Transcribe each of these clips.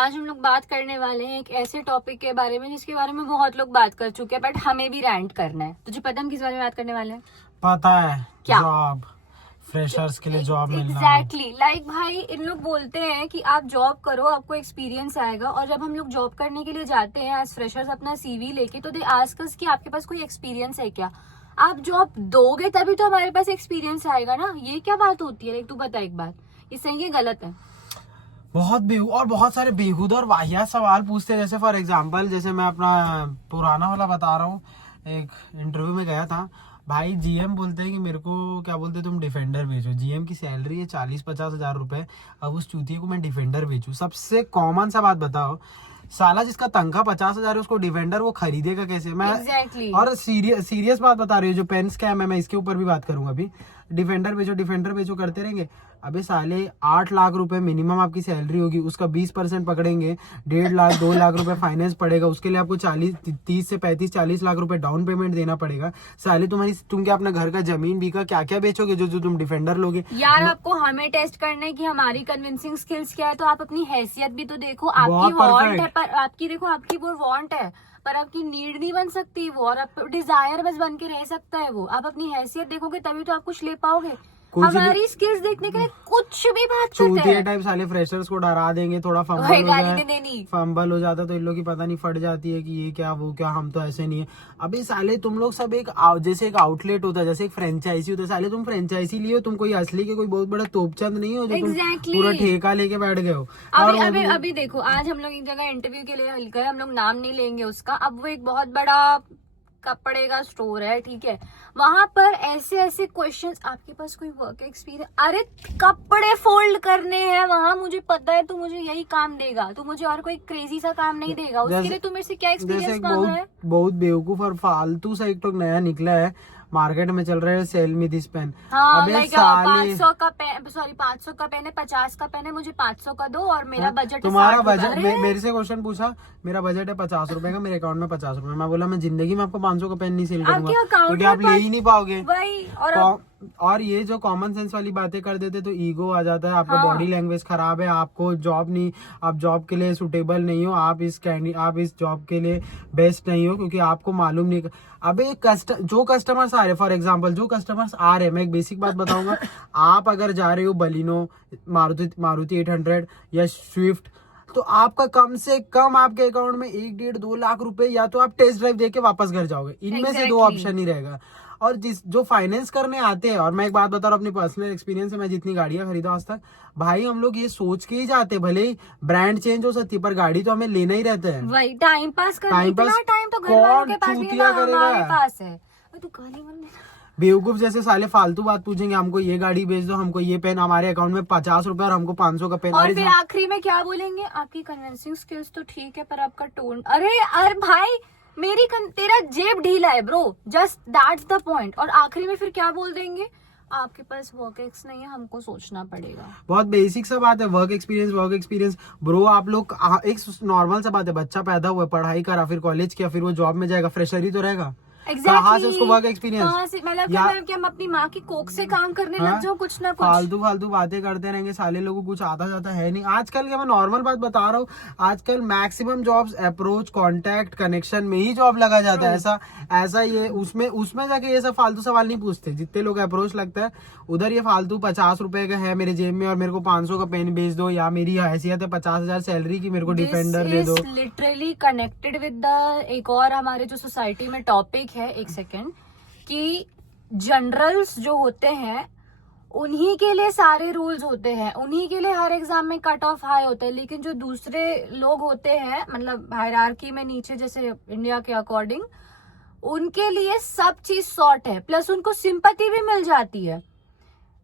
आज हम लोग बात करने वाले हैं एक ऐसे टॉपिक के बारे में जिसके बारे में बहुत लोग बात कर चुके हैं, बट हमें भी रैंट करना है। तुझे पता है हम किस बारे में बात करने वाले हैं? पता है, क्या? जॉब, फ्रेशर्स के लिए जॉब मिलना। एग्जैक्टली लाइक भाई, इन लोग बोलते हैं कि आप जॉब करो, आपको एक्सपीरियंस आएगा। और जब हम लोग जॉब करने के लिए जाते हैं एज फ्रेशर्स अपना सीवी लेके, तो दे आस्क अस कि आपके पास कोई एक्सपीरियंस है क्या? आप जॉब दोगे तभी तो हमारे पास एक्सपीरियंस आएगा ना। ये क्या बात होती है? तू बता एक बात, ये सही है गलत है? बहुत सारे बेहुदा और वाहियात सवाल पूछते हैं। जैसे फॉर एग्जांपल, जैसे मैं अपना पुराना वाला बता रहा हूँ, एक इंटरव्यू में गया था भाई। जीएम बोलते हैं कि मेरे को क्या बोलते हैं, तुम डिफेंडर बेचो। जीएम की सैलरी है 40-50 हजार रुपए। अब उस चूतिए को मैं डिफेंडर बेचूं? सबसे कॉमन सा बात बताओ, साला जिसका तनख्वाह 50 हजार है उसको डिफेंडर वो खरीदेगा कैसे? मैं Exactly. और सीरियस बात बता रही हूँ, जो पेन स्कैम है मैं इसके ऊपर भी बात करूंगा अभी। डिफेंडर बेचो करते रहेंगे। अबे साले 8 लाख रुपए मिनिमम आपकी सैलरी होगी, उसका 20% पकड़ेंगे, 1.5 लाख 2 लाख रुपए फाइनेंस पड़ेगा। उसके लिए आपको 30 से 35-40 लाख रुपए डाउन पेमेंट देना पड़ेगा। साले तुम क्या अपने घर का जमीन बीका क्या बेचोगे जो तुम डिफेंडर लोगे? यार आपको हमें टेस्ट करना है कि हमारी कन्विंसिंग स्किल्स क्या है, तो आप अपनी हैसियत भी तो देखो। आपकी वांट है, पर आपकी वो वांट है, पर आपकी नीड नहीं बन सकती वो, और आप डिजायर बस बन के रह सकता है वो। आप अपनी हैसियत देखोगे तभी तो आप कुछ ले पाओगे। हमारी स्किल्स देखने के लिए कुछ भी बात करते हैं। टाइप साले फ्रेशर्स को डरा देंगे, थोड़ा फंबल हो जाता तो इन लोग की पता नहीं फट जाती है कि ये क्या वो क्या, हम तो ऐसे नहीं है। अभी साले तुम लोग सब जैसे एक आउटलेट होता है, जैसे एक फ्रेंचाइजी होता है। साले तुम फ्रेंचाइजी लियो, तुम कोई असली के कोई बहुत बड़ा तोपचंद नहीं हो जो तुम पूरा ठेका लेके बैठ गए हो। अभी देखो, आज हम लोग एक जगह इंटरव्यू के लिए गए, हम लोग नाम नहीं लेंगे उसका। अब वो एक बहुत बड़ा कपड़े का स्टोर है, ठीक है। वहां पर ऐसे क्वेश्चंस, आपके पास कोई वर्क एक्सपीरियंस? अरे कपड़े फोल्ड करने हैं वहां, मुझे पता है, तू मुझे यही काम देगा, तू मुझे और कोई क्रेजी सा काम नहीं देगा। उसके लिए तू मेरे से क्या एक्सपीरियंस मांग रहा है? बहुत बेवकूफ और फालतू सा एक तो नया निकला है, मार्केट में चल रहा है, सेल मी दिस पेन। हाँ, अबे 500 का पेन, सॉरी 500 का पेन है, 50 का पेन है, मुझे 500 का दो, और मेरा बजट तुम्हारा बजट मेरे से क्वेश्चन पूछा, मेरा बजट है 50 रुपए का, मेरे अकाउंट में 50 रुपए। मैं बोला मैं जिंदगी में आपको 500 का पेन नहीं सेल करूंगा, क्योंकि आप ले ही नहीं पाओगे। और ये जो कॉमन सेंस वाली बातें कर देते तो ईगो आ जाता है, आपका बॉडी लैंग्वेज खराब है, आपको जॉब नहीं, आप जॉब के लिए सुटेबल नहीं हो, आप इस जॉब के लिए बेस्ट नहीं हो, क्योंकि आपको मालूम नहीं। अबे जो कस्टमर्स आ रहे, फॉर एग्जांपल जो कस्टमर्स आ रहे, मैं एक बेसिक बात बताऊंगा। आप अगर जा रहे हो बलिनो, मारुति 800 या स्विफ्ट, तो आपका कम से कम आपके अकाउंट में 1-1.5-2 लाख रुपए या तो आप टेस्ट ड्राइव देके वापस घर जाओगे। इनमें से 2 ऑप्शन ही रहेगा। और जो फाइनेंस करने आते हैं, और मैं एक बात बता रहा हूँ अपनी पर्सनल एक्सपीरियंस से, मैं जितनी गाड़ियां खरीदा आज तक, भाई हम लोग ये सोच के ही जाते, भले ही ब्रांड चेंज हो सकती है पर गाड़ी तो हमें लेना ही रहता है। वही टाइम पास करना, इतना टाइम तो घर वालों के पास भी है, हमारे पास है। तू गाली बंद बेवकूफ जैसे साले फालतू बात पूछेंगे, हमको ये गाड़ी बेच दो, हमको ये पेन, हमारे अकाउंट में 50 रुपए और हमको 500 का पेन। और फिर आखिरी में क्या बोलेंगे? आपकी कन्विंसिंग स्किल्स तो ठीक है, पर आपका टोन, अरे भाई तेरा जेब ढीला है bro, just that's the point. और आखिरी में फिर क्या बोल देंगे? आपके पास वर्क एक्स नहीं है, हमको सोचना पड़ेगा। बहुत बेसिक सा बात है, वर्क एक्सपीरियंस ब्रो। आप लोग एक नॉर्मल सा बात है, बच्चा पैदा हुआ, पढ़ाई करा, फिर कॉलेज किया, फिर वो जॉब में जाएगा, फ्रेशर ही तो रहेगा। कहाँ से उसको वर्क एक्सपीरियंस? मतलब कि हम अपनी माँ की कोख से काम करने लग जाओ, कुछ ना कुछ फालतू बातें करते रहेंगे। साले लोगों को कुछ आता जाता है नहीं आजकल के। मैं नॉर्मल बात बता रहा हूँ, आजकल maximum jobs approach, contact, connection में ही जॉब लगा जाता है। ऐसा ये उसमें जाके ये सब फालतू सवाल नहीं पूछते। जितने लोग अप्रोच लगता है उधर ये फालतू 50 रुपए का है मेरे जेब में और मेरे को 500 का पेन बेच दो, या मेरी हैसियत है 50,000 सैलरी की, मेरे को डिफेंडर दे दो। लिटरली कनेक्टेड विद द एक और हमारे जो सोसाइटी में टॉपिक है, एक सेकेंड, कि जनरल्स जो होते हैं उन्हीं के लिए सारे रूल्स होते हैं, उन्हीं के लिए हर एग्जाम में कट ऑफ हाई होता है। लेकिन जो दूसरे लोग होते हैं, मतलब हायरार्की में नीचे, जैसे इंडिया के अकॉर्डिंग, उनके लिए सब चीज सॉर्ट है, प्लस उनको सिंपैथी भी मिल जाती है।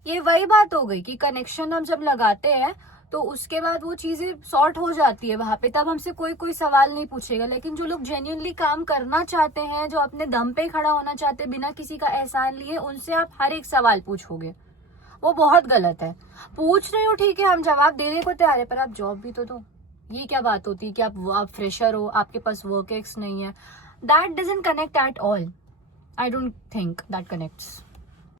ये वही बात हो गई कि कनेक्शन हम जब लगाते हैं तो उसके बाद वो चीजें सॉर्ट हो जाती है वहां पे, तब हमसे कोई सवाल नहीं पूछेगा। लेकिन जो लोग जेन्युइनली काम करना चाहते हैं, जो अपने दम पे खड़ा होना चाहते हैं बिना किसी का एहसान लिए, उनसे आप हर एक सवाल पूछोगे, वो बहुत गलत है। पूछ रहे हो ठीक है, हम जवाब देने को तैयार है, पर आप जॉब भी तो दो। ये क्या बात होती है कि आप फ्रेशर हो, आपके पास वर्क एक्स नहीं है? That doesn't connect at all. I don't think that connects.